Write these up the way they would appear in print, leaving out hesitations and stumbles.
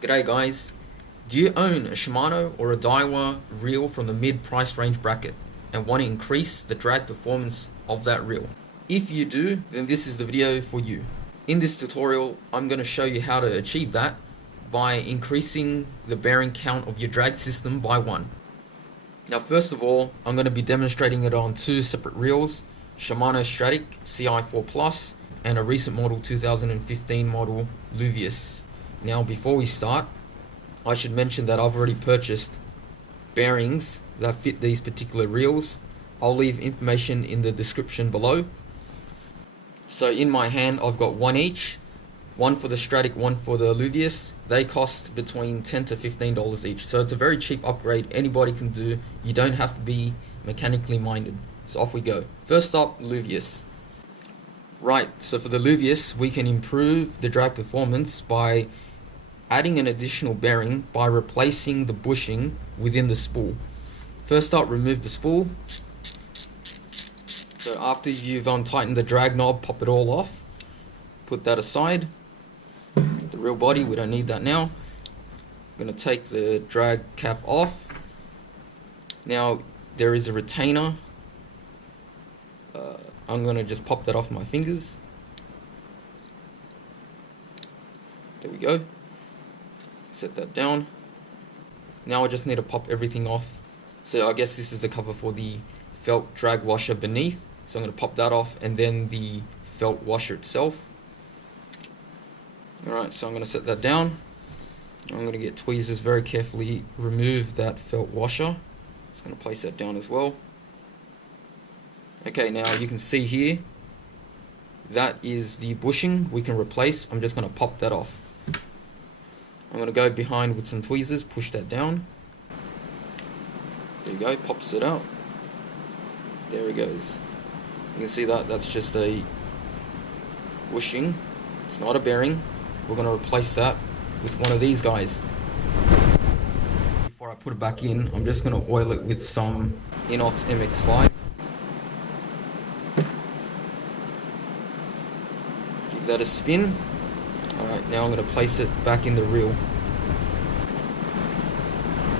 G'day guys, do you own a Shimano or a Daiwa reel from the mid price range bracket and want to increase the drag performance of that reel? If you do, then this is the video for you. In this tutorial, I'm going to show you how to achieve that by increasing the bearing count of your drag system by 1. Now first of all, I'm going to be demonstrating it on two separate reels, Shimano Stradic Ci4 Plus and a recent model 2015 model Luvias. Now before we start, I should mention that I've already purchased bearings that fit these particular reels. I'll leave information in the description below. So in my hand I've got one each, one for the Stradic, one for the Luvias. They cost between $10 to $15 each, so it's a very cheap upgrade anybody can do. You don't have to be mechanically minded. So off we go. First up, Luvias. Right, so for the Luvias we can improve the drag performance by adding an additional bearing by replacing the bushing within the spool. First up, remove the spool. So after you've untightened the drag knob, pop it all off. Put that aside. The real body, we don't need that now. I'm going to take the drag cap off. Now there is a retainer. I'm going to just pop that off my fingers. There we go. Set that down. Now I just need to pop everything off. So I guess this is the cover for the felt drag washer beneath. So I'm going to pop that off and then the felt washer itself. Alright, so I'm going to set that down. I'm going to get tweezers, very carefully remove that felt washer. Just going to place that down as well. Okay, now you can see here, that is the bushing we can replace. I'm just going to pop that off. I'm going to go behind with some tweezers, push that down. There you go, pops it out. There it goes. You can see that that's just a bushing. It's not a bearing. We're going to replace that with one of these guys. Before I put it back in, I'm just going to oil it with some INOX MX5. Give that a spin. Alright, now I'm going to place it back in the reel.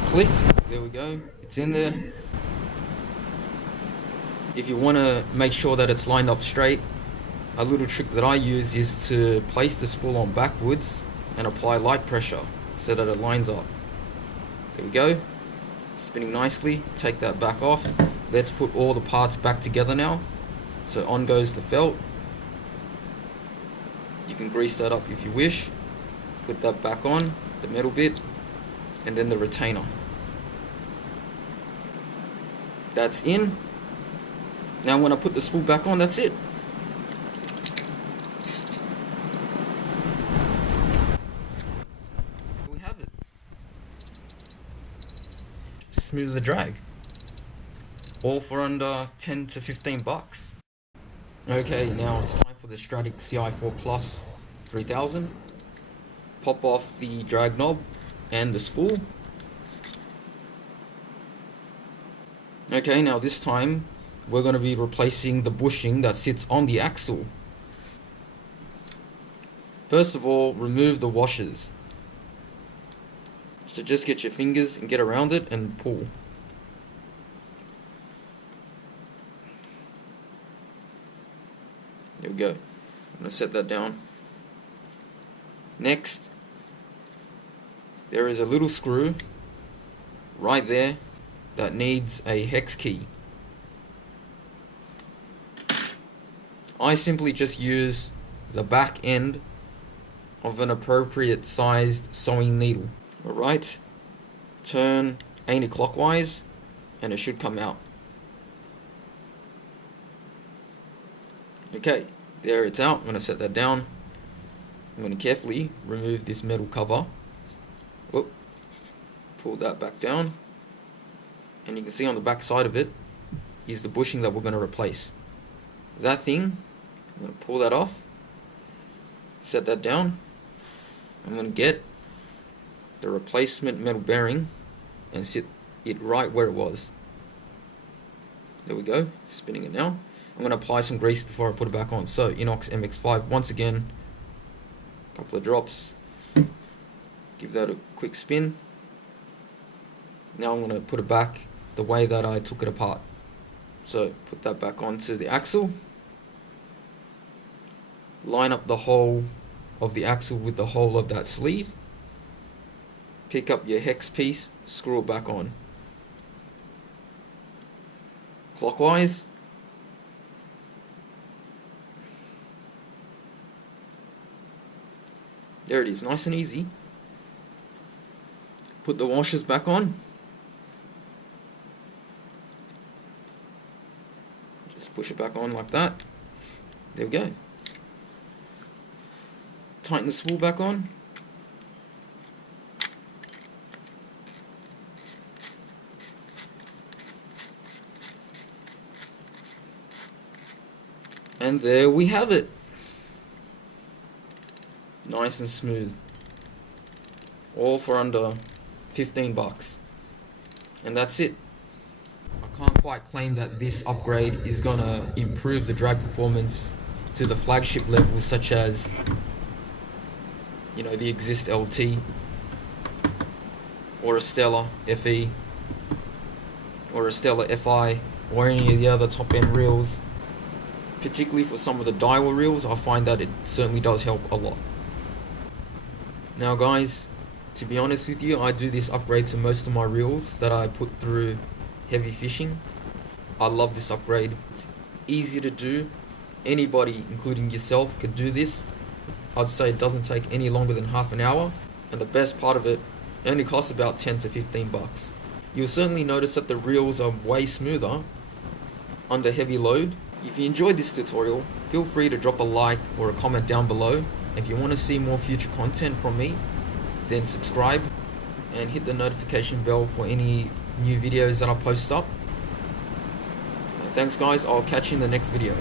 Click, there we go, it's in there. If you want to make sure that it's lined up straight, a little trick that I use is to place the spool on backwards and apply light pressure so that it lines up. There we go, spinning nicely. Take that back off. Let's put all the parts back together now. So on goes the felt. You can grease that up if you wish. Put that back on, the metal bit, and then the retainer. That's in. Now when I put the spool back on, that's it. We have it. Smooth the drag. All for under 10 to 15 bucks. Okay, now it's time for the Stradic Ci4 Plus 3000. Pop off the drag knob and the spool. Okay, now this time we're going to be replacing the bushing that sits on the axle. First of all, remove the washers. So just get your fingers and get around it and pull. There we go. I'm going to set that down. Next, there is a little screw right there that needs a hex key. I simply just use the back end of an appropriate sized sewing needle. Alright, turn anti-clockwise and it should come out. Okay, there it's out. I'm going to set that down. I'm going to carefully remove this metal cover. Whoop. Pull that back down. And you can see on the back side of it is the bushing that we're going to replace. That thing, I'm going to pull that off. Set that down. I'm going to get the replacement metal bearing and sit it right where it was. There we go, spinning it now. I'm going to apply some grease before I put it back on. So INOX MX5, once again, a couple of drops. Give that a quick spin. Now I'm going to put it back the way that I took it apart. So put that back onto the axle. Line up the hole of the axle with the hole of that sleeve. Pick up your hex piece, screw it back on. Clockwise. There it is, nice and easy. Put the washers back on. Just push it back on like that. There we go. Tighten the spool back on. And there we have it. Nice and smooth. All for under 15 bucks. And that's it. I can't quite claim that this upgrade is gonna improve the drag performance to the flagship levels such as, you know, the Exist LT or a Stella FE or a Stella FI or any of the other top end reels. Particularly for some of the Daiwa reels, I find that it certainly does help a lot. Now guys, to be honest with you, I do this upgrade to most of my reels that I put through heavy fishing. I love this upgrade. It's easy to do. Anybody, including yourself, could do this. I'd say it doesn't take any longer than half an hour, and the best part of it only costs about 10 to 15 bucks. You'll certainly notice that the reels are way smoother under heavy load. If you enjoyed this tutorial, feel free to drop a like or a comment down below. If you want to see more future content from me, then subscribe and hit the notification bell for any new videos that I post up. Thanks guys, I'll catch you in the next video.